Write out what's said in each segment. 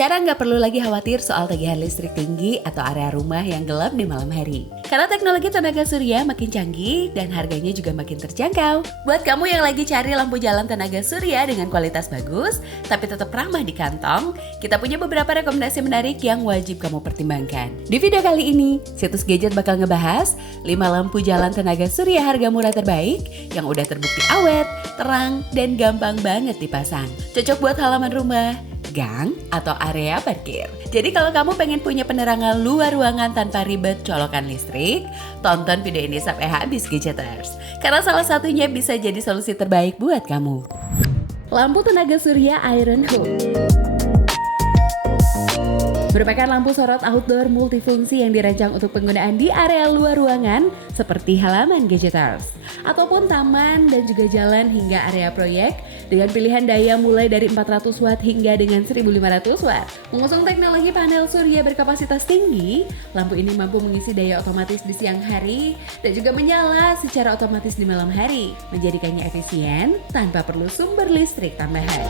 Sekarang nggak perlu lagi khawatir soal tagihan listrik tinggi atau area rumah yang gelap di malam hari. Karena teknologi tenaga surya makin canggih dan harganya juga makin terjangkau. Buat kamu yang lagi cari lampu jalan tenaga surya dengan kualitas bagus, tapi tetap ramah di kantong, kita punya beberapa rekomendasi menarik yang wajib kamu pertimbangkan. Di video kali ini, Situs Gadget bakal ngebahas 5 lampu jalan tenaga surya harga murah terbaik yang udah terbukti awet, terang, dan gampang banget dipasang. Cocok buat halaman rumah, gang, atau area parkir. Jadi kalau kamu pengen punya penerangan luar ruangan tanpa ribet colokan listrik, tonton video ini sampai habis Gadgeters. Karena salah satunya bisa jadi solusi terbaik buat kamu. Lampu tenaga surya Iron Hook merupakan lampu sorot outdoor multifungsi yang dirancang untuk penggunaan di area luar ruangan seperti halaman Gadgeters ataupun taman dan juga jalan hingga area proyek dengan pilihan daya mulai dari 400 watt hingga dengan 1500 watt. Mengusung teknologi panel surya berkapasitas tinggi, lampu ini mampu mengisi daya otomatis di siang hari dan juga menyala secara otomatis di malam hari, menjadikannya efisien tanpa perlu sumber listrik tambahan.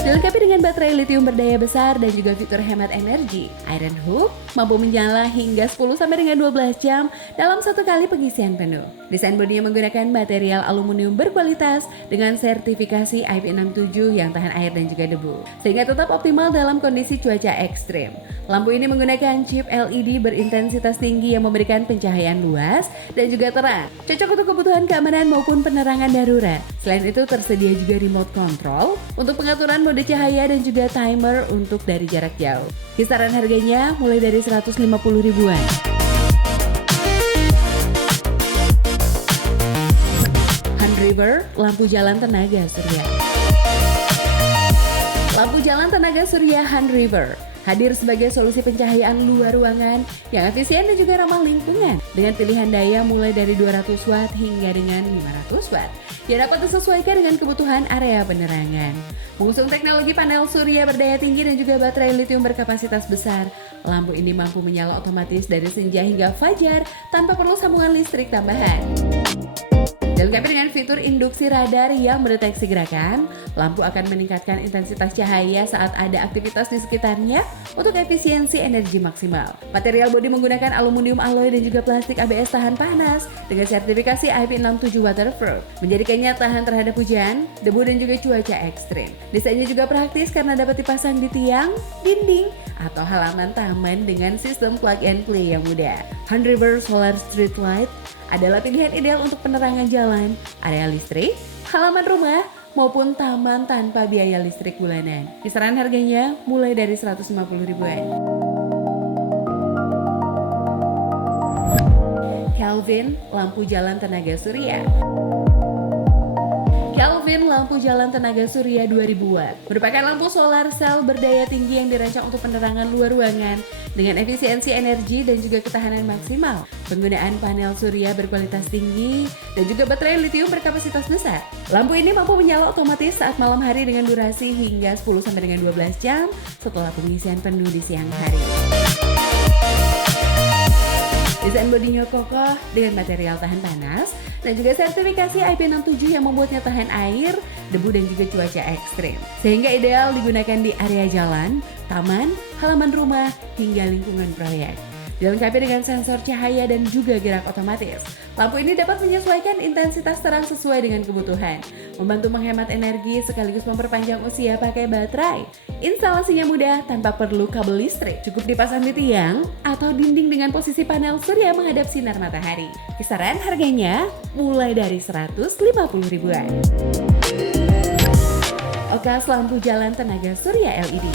Dilengkapi dengan baterai lithium berdaya besar dan juga fitur hemat energi, Iron Hook mampu menyala hingga 10-12 jam dalam satu kali pengisian penuh. Desain bodinya menggunakan material aluminium berkualitas dengan sertifikasi IP67 yang tahan air dan juga debu, sehingga tetap optimal dalam kondisi cuaca ekstrim. Lampu ini menggunakan chip LED berintensitas tinggi yang memberikan pencahayaan luas dan juga terang, cocok untuk kebutuhan keamanan maupun penerangan darurat. Selain itu tersedia juga remote control untuk pengaturan mode cahaya dan juga timer untuk dari jarak jauh. Kisaran harganya mulai dari 150 ribuan. Han River, lampu jalan tenaga surya. Lampu jalan tenaga surya Han River hadir sebagai solusi pencahayaan luar ruangan yang efisien dan juga ramah lingkungan dengan pilihan daya mulai dari 200 watt hingga dengan 500 watt yang dapat disesuaikan dengan kebutuhan area penerangan. Mengusung teknologi panel surya berdaya tinggi dan juga baterai lithium berkapasitas besar, lampu ini mampu menyala otomatis dari senja hingga fajar tanpa perlu sambungan listrik tambahan. Dilengkapi dengan fitur induksi radar yang mendeteksi gerakan, lampu akan meningkatkan intensitas cahaya saat ada aktivitas di sekitarnya untuk efisiensi energi maksimal. Material bodi menggunakan aluminium alloy dan juga plastik ABS tahan panas dengan sertifikasi IP67 waterproof, menjadikannya tahan terhadap hujan, debu dan juga cuaca ekstrim. Desainnya juga praktis karena dapat dipasang di tiang, dinding, atau halaman taman dengan sistem plug and play yang mudah. Han River Solar Street Light adalah pilihan ideal untuk penerangan jalan, area listrik, halaman rumah, maupun taman tanpa biaya listrik bulanan. Kisaran harganya mulai dari 150 ribuan. Kelvin, lampu jalan tenaga surya. Kelvin lampu jalan tenaga surya 2000 watt merupakan lampu solar cell berdaya tinggi yang dirancang untuk penerangan luar ruangan dengan efisiensi energi dan juga ketahanan maksimal. Penggunaan panel surya berkualitas tinggi dan juga baterai lithium berkapasitas besar. Lampu ini mampu menyala otomatis saat malam hari dengan durasi hingga 10-12 jam setelah pengisian penuh di siang hari. Desain bodinya kokoh dengan material tahan panas dan juga sertifikasi IP67 yang membuatnya tahan air, debu dan juga cuaca ekstrim. Sehingga ideal digunakan di area jalan, taman, halaman rumah, hingga lingkungan proyek. Dilengkapi dengan sensor cahaya dan juga gerak otomatis. Lampu ini dapat menyesuaikan intensitas terang sesuai dengan kebutuhan, membantu menghemat energi sekaligus memperpanjang usia pakai baterai. Instalasinya mudah tanpa perlu kabel listrik, cukup dipasang di tiang atau dinding dengan posisi panel surya menghadap sinar matahari. Kisaran harganya mulai dari 150 ribuan. Okas lampu jalan tenaga surya LED.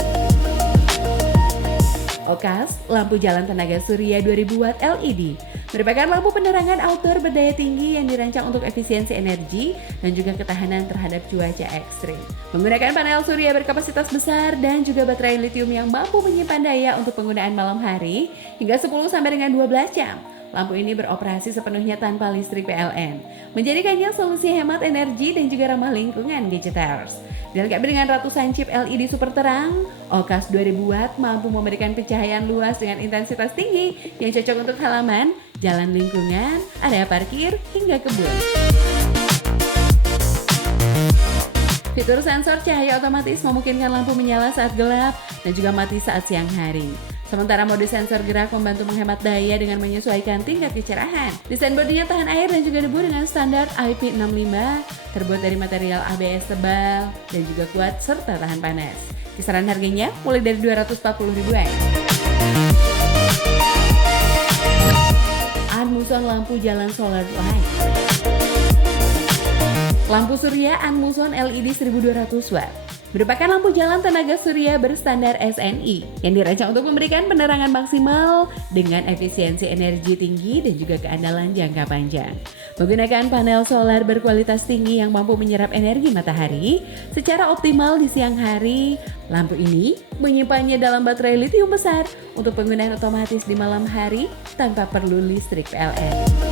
Okas, lampu jalan tenaga surya 2000 watt LED merupakan lampu penerangan outdoor berdaya tinggi yang dirancang untuk efisiensi energi dan juga ketahanan terhadap cuaca ekstrim. Menggunakan panel surya berkapasitas besar dan juga baterai lithium yang mampu menyimpan daya untuk penggunaan malam hari hingga 10-12 jam. Lampu ini beroperasi sepenuhnya tanpa listrik PLN, menjadikannya solusi hemat energi dan juga ramah lingkungan Gadgeters. Dilengkapi dengan ratusan chip LED super terang, Okas 2000 watt mampu memberikan pencahayaan luas dengan intensitas tinggi yang cocok untuk halaman, jalan lingkungan, area parkir, hingga kebun. Fitur sensor cahaya otomatis memungkinkan lampu menyala saat gelap dan juga mati saat siang hari. Sementara mode sensor gerak membantu menghemat daya dengan menyesuaikan tingkat kecerahan. Desain bodinya tahan air dan juga debu dengan standar IP65, terbuat dari material ABS tebal dan juga kuat serta tahan panas. Kisaran harganya mulai dari 240 ribuan. Anmuson lampu jalan solar light. Lampu surya Anmuson LED 1200 watt merupakan lampu jalan tenaga surya berstandar SNI yang dirancang untuk memberikan penerangan maksimal dengan efisiensi energi tinggi dan juga keandalan jangka panjang. Menggunakan panel solar berkualitas tinggi yang mampu menyerap energi matahari secara optimal di siang hari, lampu ini menyimpannya dalam baterai litium besar untuk penggunaan otomatis di malam hari tanpa perlu listrik PLN.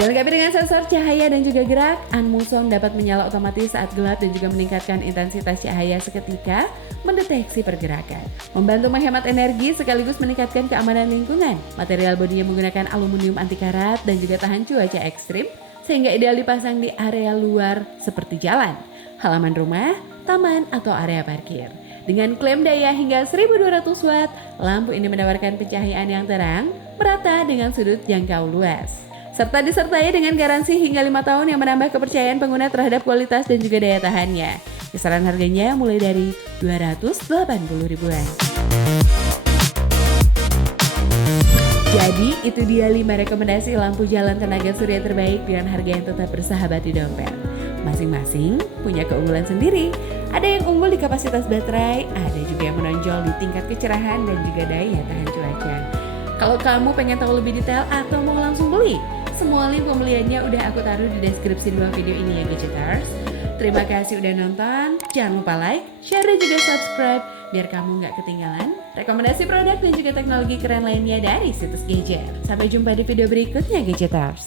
Dilengkapi dengan sensor cahaya dan juga gerak, Anmuson dapat menyala otomatis saat gelap dan juga meningkatkan intensitas cahaya seketika mendeteksi pergerakan. Membantu menghemat energi sekaligus meningkatkan keamanan lingkungan. Material bodinya menggunakan aluminium anti karat dan juga tahan cuaca ekstrim, sehingga ideal dipasang di area luar seperti jalan, halaman rumah, taman, atau area parkir. Dengan klaim daya hingga 1200 watt, lampu ini menawarkan pencahayaan yang terang, merata dengan sudut jangkau luas. Serta disertai dengan garansi hingga 5 tahun yang menambah kepercayaan pengguna terhadap kualitas dan juga daya tahannya. Kisaran harganya mulai dari 280 ribuan. Jadi itu dia 5 rekomendasi lampu jalan tenaga surya terbaik dengan harga yang tetap bersahabat di dompet. Masing-masing punya keunggulan sendiri. Ada yang unggul di kapasitas baterai, ada juga yang menonjol di tingkat kecerahan dan juga daya tahan cuaca. Kalau kamu pengen tahu lebih detail atau mau langsung beli, semua link pembeliannya udah aku taruh di deskripsi di bawah video ini ya Gadgeters. Terima kasih udah nonton, jangan lupa like, share dan juga subscribe biar kamu nggak ketinggalan rekomendasi produk dan juga teknologi keren lainnya dari situs Gadget. Sampai jumpa di video berikutnya Gadgeters.